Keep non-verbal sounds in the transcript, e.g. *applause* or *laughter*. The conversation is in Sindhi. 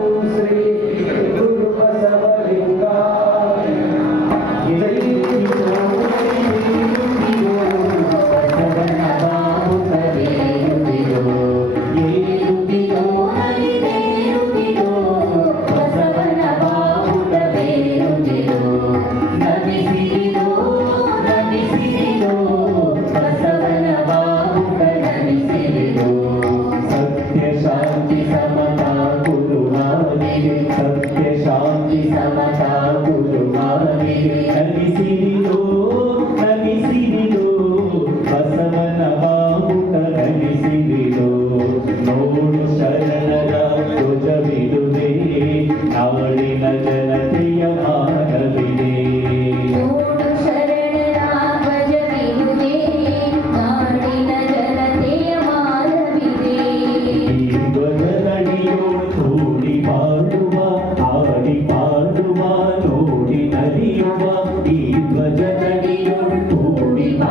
श्री *laughs* Yeah. ಕಲಿಯು ಕೂಡಿ ಬಾ